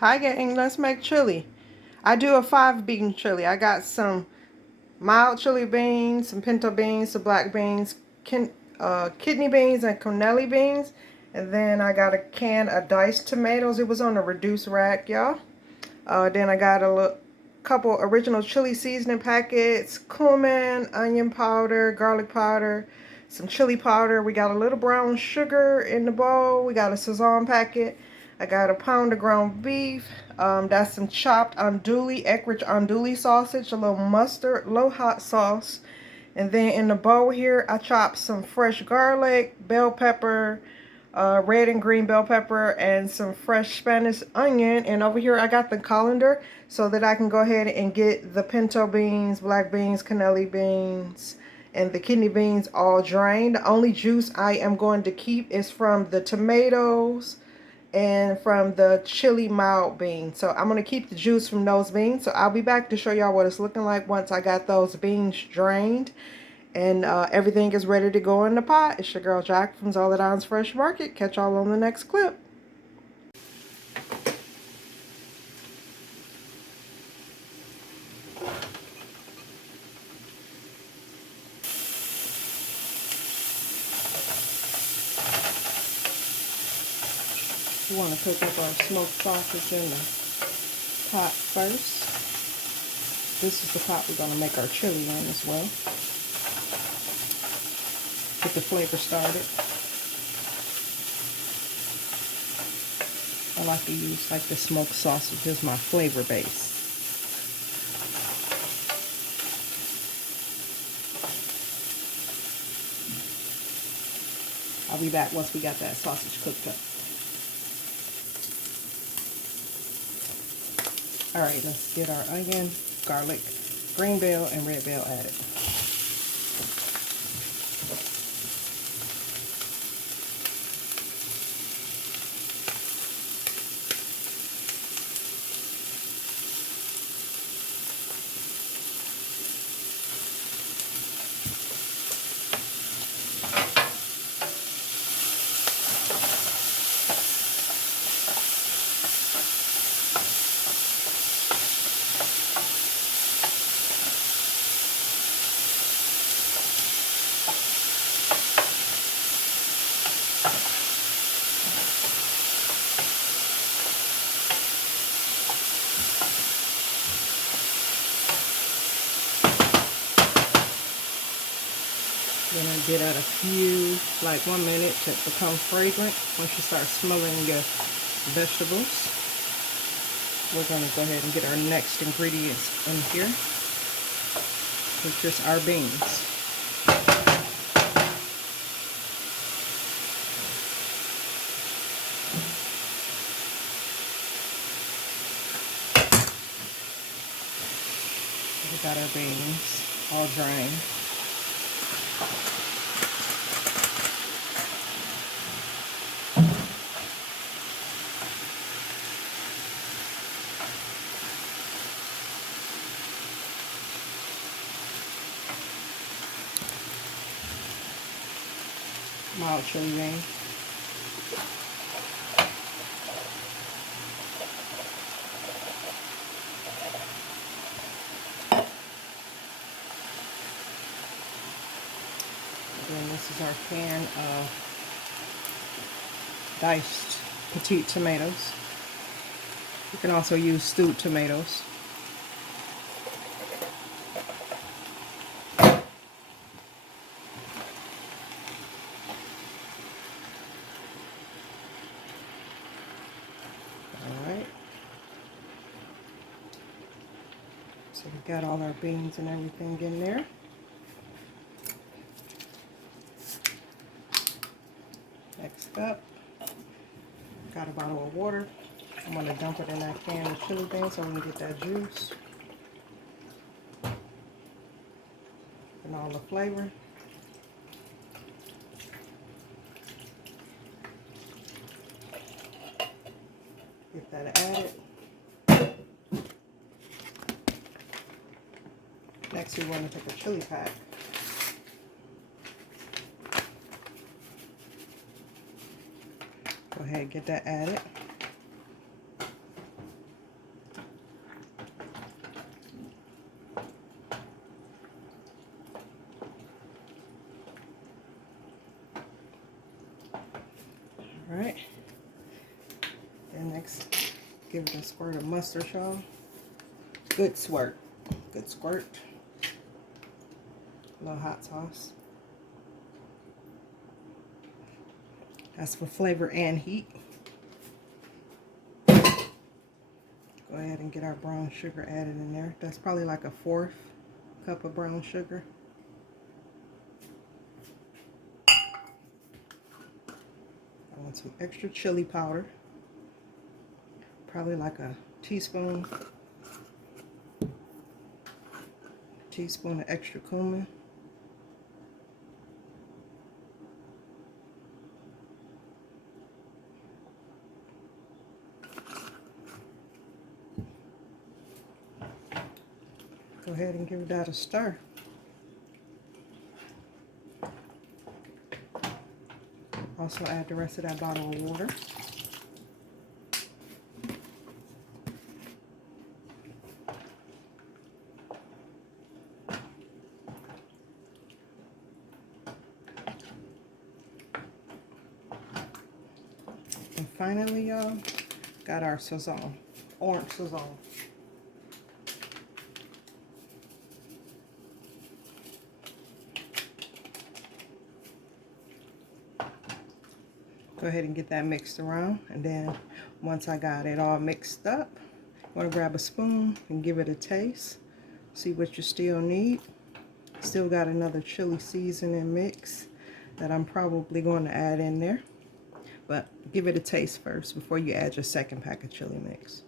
Hi gang, let's make chili. I do a 5 bean chili. I got some mild chili beans, some pinto beans, some black beans, kidney beans, and cannelli beans. And then I got a can of diced tomatoes. It was on a reduced rack, y'all. Then I got a couple original chili seasoning packets, cumin, onion powder, garlic powder, some chili powder. We got a little brown sugar in the bowl. We got a Sazon packet. I got a pound of ground beef. That's some chopped andouille, Eckrich andouille sausage, a little mustard, low hot sauce. And then in the bowl here, I chopped some fresh garlic, bell pepper, red and green bell pepper, and some fresh Spanish onion. And over here I got the colander so that I can go ahead and get the pinto beans, black beans, cannelli beans, and the kidney beans all drained. The only juice I am going to keep is from the tomatoes and from the chili mild beans. So I'm going to keep the juice from those beans. So I'll be back to show y'all what it's looking like once I got those beans drained. And everything is ready to go in the pot. It's your girl Jack from Zoladonsfreshmarket. Catch y'all on the next clip. We want to cook up our smoked sausage in the pot first. This is the pot we're going to make our chili in as well. Get the flavor started. I like to use like the smoked sausage as my flavor base. I'll be back once we got that sausage cooked up. Alright, let's get our onion, garlic, green bell, and red bell added. Then I get out a few, like 1 minute to become fragrant. Once you start smelling your vegetables, we're going to go ahead and get our next ingredients in here, which is our beans. We got our beans all drained. Mild chili bean. And this is our can of diced petite tomatoes. You can also use stewed tomatoes. Alright. So we got all our beans and everything in there. Next up, got a bottle of water. I'm going to dump it in that can of chili beans so we can get that juice and all the flavor. Get that added. Next, we want to take a chili pack. Go ahead and get that added. All right. Then next, give it a squirt of mustard, y'all. Good squirt. Good squirt. A little hot sauce. That's for flavor and heat. Go ahead and get our brown sugar added in there. That's probably like a 1/4 cup of brown sugar. I want some extra chili powder. Probably like a teaspoon of extra cumin. Go ahead and give that a stir. Also add the rest of that bottle of water. And finally, y'all, got our sazon, orange sazon. Go ahead and get that mixed around, and then once I got it all mixed up, I'm going to grab a spoon and give it a taste. See what you still need. Still got another chili seasoning mix that I'm probably going to add in there. But give it a taste first before you add your second pack of chili mix.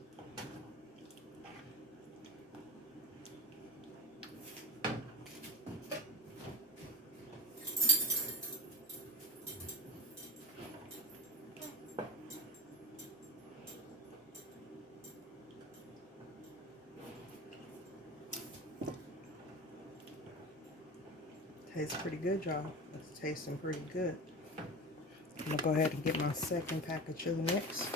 Tastes pretty good, y'all. It's tasting pretty good. I'm gonna go ahead and get my second pack of chili mix.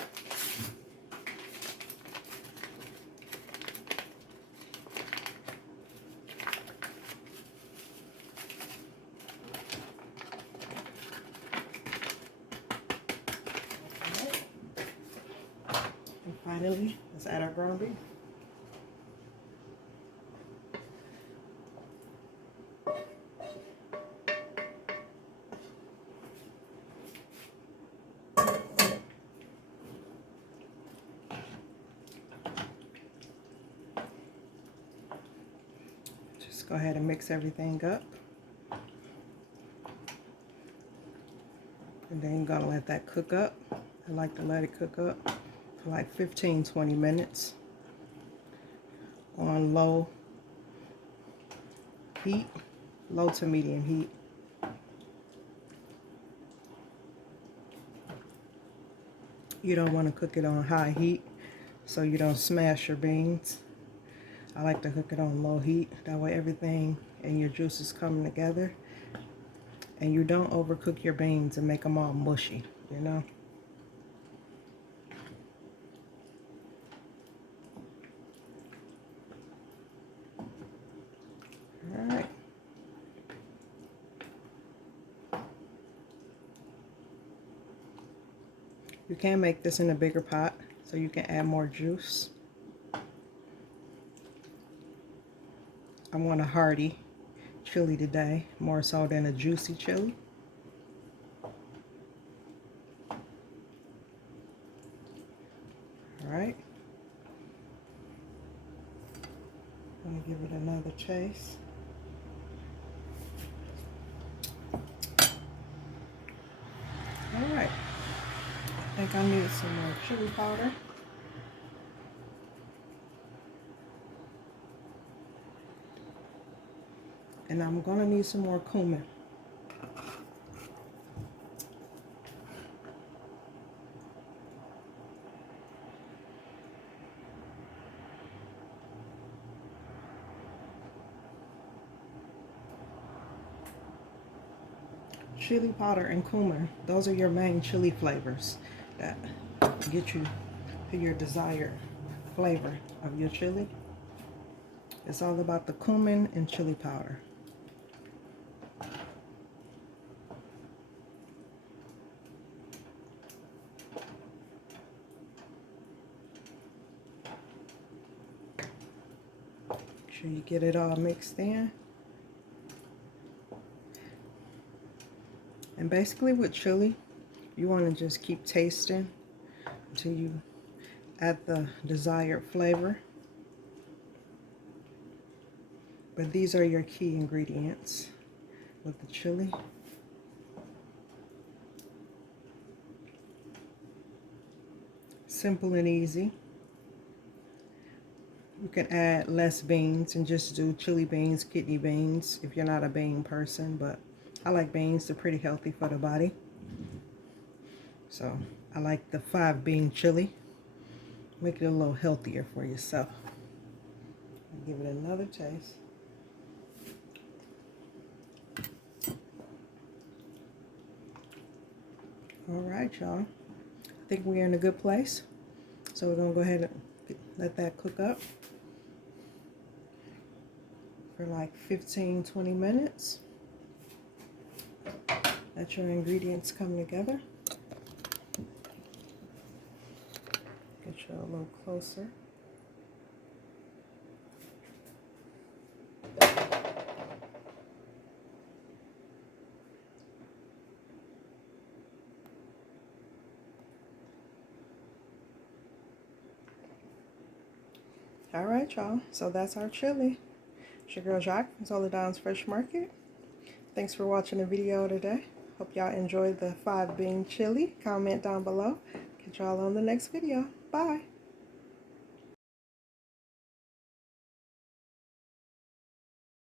Right. And finally, let's add our ground beef. Go ahead and mix everything up. And then you're gonna let that cook up. I like to let it cook up for like 15-20 minutes on low heat, low to medium heat. You don't want to cook it on high heat so you don't smash your beans. I like to cook it on low heat. That way everything and your juices coming together. And you don't overcook your beans and make them all mushy, you know. All right. You can make this in a bigger pot so you can add more juice. I want a hearty chili today, more so than a juicy chili. All right. I'm gonna give it another taste. All right. I think I need some more chili powder. And I'm gonna need some more cumin. Chili powder and cumin, those are your main chili flavors that get you to your desired flavor of your chili. It's all about the cumin and chili powder. sure you get it all mixed in. And basically with chili, you want to just keep tasting until you add the desired flavor. But these are your key ingredients with the chili. Simple and easy. You can add less beans and just do chili beans, kidney beans if you're not a bean person, but I like beans. They're pretty healthy for the body. So I like the 5-bean chili. Make it a little healthier for yourself. Give it another taste. All right, y'all. I think we're in a good place. So we're gonna go ahead and let that cook up for like 15-20 minutes. Let your ingredients come together. Get you a little closer. All right, y'all. So that's our chili. It's your girl Jacques from Zoladonsfreshmarket. Thanks for watching the video today. Hope y'all enjoyed the 5-bean chili. Comment down below. Catch y'all on the next video. Bye.